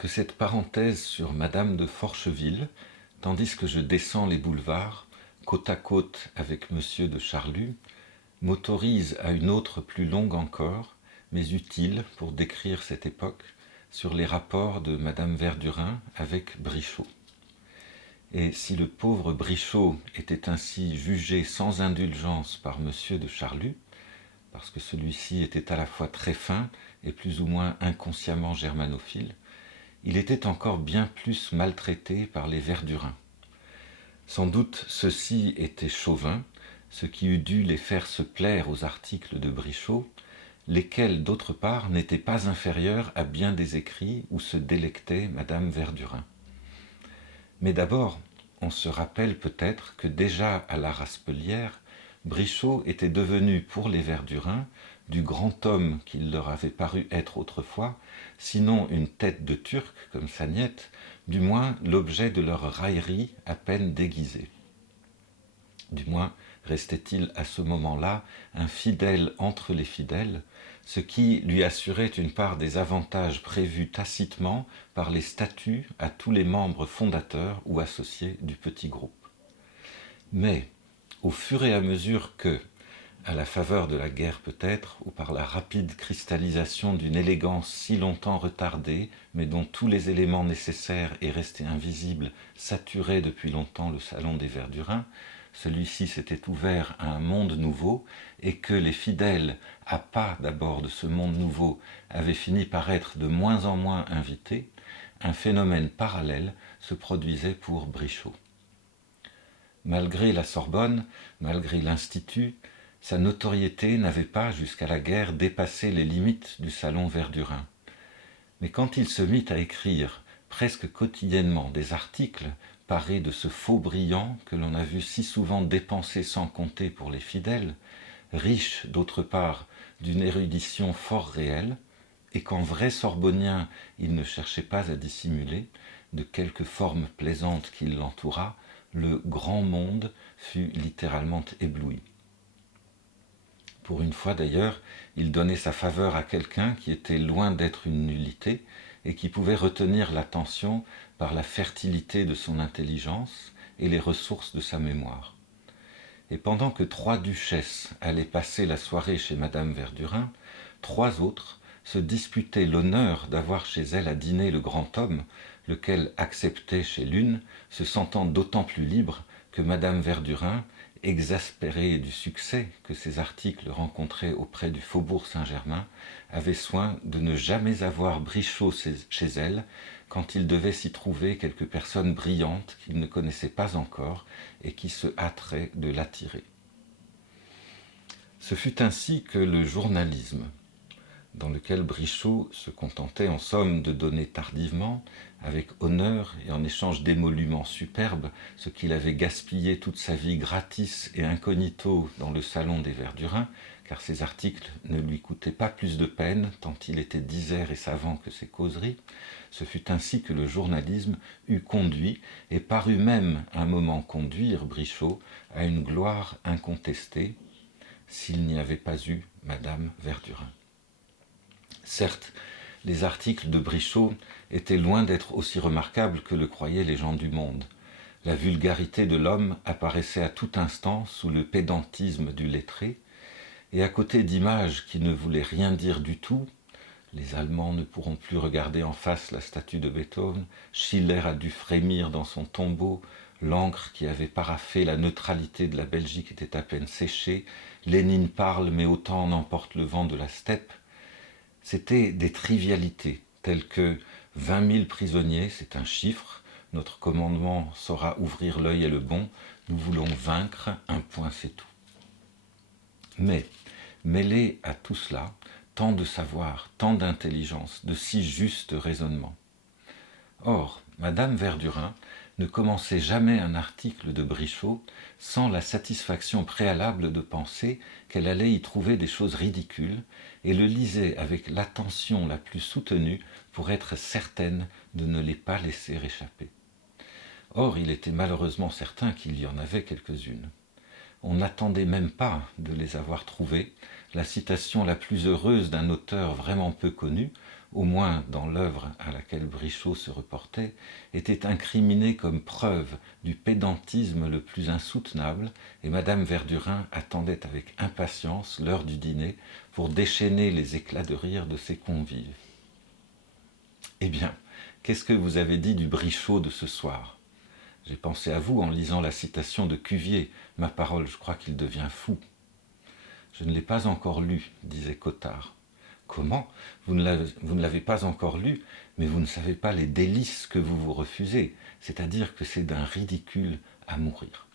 que cette parenthèse sur Madame de Forcheville, tandis que je descends les boulevards, côte à côte avec Monsieur de Charlus, m'autorise à une autre plus longue encore, mais utile pour décrire cette époque, sur les rapports de Madame Verdurin avec Brichot. Et si le pauvre Brichot était ainsi jugé sans indulgence par Monsieur de Charlus, parce que celui-ci était à la fois très fin et plus ou moins inconsciemment germanophile, il était encore bien plus maltraité par les Verdurins. Sans doute ceux-ci étaient chauvins, ce qui eût dû les faire se plaire aux articles de Brichot, lesquels d'autre part n'étaient pas inférieurs à bien des écrits où se délectait Madame Verdurin. Mais d'abord, on se rappelle peut-être que déjà à la Raspelière, Brichot était devenu pour les Verdurins du grand homme qu'il leur avait paru être autrefois, sinon une tête de Turc comme sa nièce, du moins l'objet de leur raillerie à peine déguisée. Du moins restait-il à ce moment-là un fidèle entre les fidèles, ce qui lui assurait une part des avantages prévus tacitement par les statuts à tous les membres fondateurs ou associés du petit groupe. Mais, au fur et à mesure que, à la faveur de la guerre peut-être, ou par la rapide cristallisation d'une élégance si longtemps retardée, mais dont tous les éléments nécessaires et restés invisibles saturaient depuis longtemps le salon des Verdurins, celui-ci s'était ouvert à un monde nouveau, et que les fidèles, à pas d'abord de ce monde nouveau, avaient fini par être de moins en moins invités, un phénomène parallèle se produisait pour Brichot. Malgré la Sorbonne, malgré l'Institut, sa notoriété n'avait pas, jusqu'à la guerre, dépassé les limites du salon Verdurin. Mais quand il se mit à écrire, presque quotidiennement, des articles parés de ce faux brillant que l'on a vu si souvent dépensé sans compter pour les fidèles, riche d'autre part d'une érudition fort réelle, et qu'en vrai sorbonnien il ne cherchait pas à dissimuler, de quelque forme plaisante qui l'entoura, le grand monde fut littéralement ébloui. Pour une fois d'ailleurs, il donnait sa faveur à quelqu'un qui était loin d'être une nullité et qui pouvait retenir l'attention par la fertilité de son intelligence et les ressources de sa mémoire. Et pendant que 3 duchesses allaient passer la soirée chez Madame Verdurin, 3 autres se disputaient l'honneur d'avoir chez elle à dîner le grand homme, lequel acceptait chez l'une, se sentant d'autant plus libre que Madame Verdurin, exaspérée du succès que ses articles rencontraient auprès du faubourg Saint-Germain, avait soin de ne jamais avoir Brichot chez elle quand il devait s'y trouver quelque personne brillante qu'il ne connaissait pas encore et qui se hâterait de l'attirer. Ce fut ainsi que le journalisme, dans lequel Brichot se contentait en somme de donner tardivement, avec honneur et en échange d'émoluments superbes, ce qu'il avait gaspillé toute sa vie gratis et incognito dans le salon des Verdurins, car ses articles ne lui coûtaient pas plus de peine, tant il était disert et savant que ses causeries. Ce fut ainsi que le journalisme eut conduit, et parut même un moment conduire Brichot à une gloire incontestée, s'il n'y avait pas eu Madame Verdurin. Certes, les articles de Brichot étaient loin d'être aussi remarquables que le croyaient les gens du monde. La vulgarité de l'homme apparaissait à tout instant sous le pédantisme du lettré, et à côté d'images qui ne voulaient rien dire du tout, les Allemands ne pourront plus regarder en face la statue de Beethoven, Schiller a dû frémir dans son tombeau, l'encre qui avait paraphé la neutralité de la Belgique était à peine séchée, Lénine parle mais autant n'emporte le vent de la steppe. C'étaient des trivialités, telles que 20 000 prisonniers, c'est un chiffre, notre commandement saura ouvrir l'œil et le bon, nous voulons vaincre, un point c'est tout. Mais, mêlé à tout cela, tant de savoir, tant d'intelligence, de si justes raisonnements. Or, Madame Verdurin ne commençait jamais un article de Brichot sans la satisfaction préalable de penser qu'elle allait y trouver des choses ridicules et le lisait avec l'attention la plus soutenue pour être certaine de ne les pas laisser échapper. Or, il était malheureusement certain qu'il y en avait quelques-unes. On n'attendait même pas de les avoir trouvées. La citation la plus heureuse d'un auteur vraiment peu connu, au moins dans l'œuvre à laquelle Brichot se reportait, était incriminée comme preuve du pédantisme le plus insoutenable, et madame Verdurin attendait avec impatience l'heure du dîner pour déchaîner les éclats de rire de ses convives. « Eh bien, qu'est-ce que vous avez dit du Brichot de ce soir ? J'ai pensé à vous en lisant la citation de Cuvier. Ma parole, je crois qu'il devient fou. » Je ne l'ai pas encore lu, disait Cottard. Comment ? Vous ne l'avez pas encore lu, mais vous ne savez pas les délices que vous vous refusez, c'est-à-dire que c'est d'un ridicule à mourir.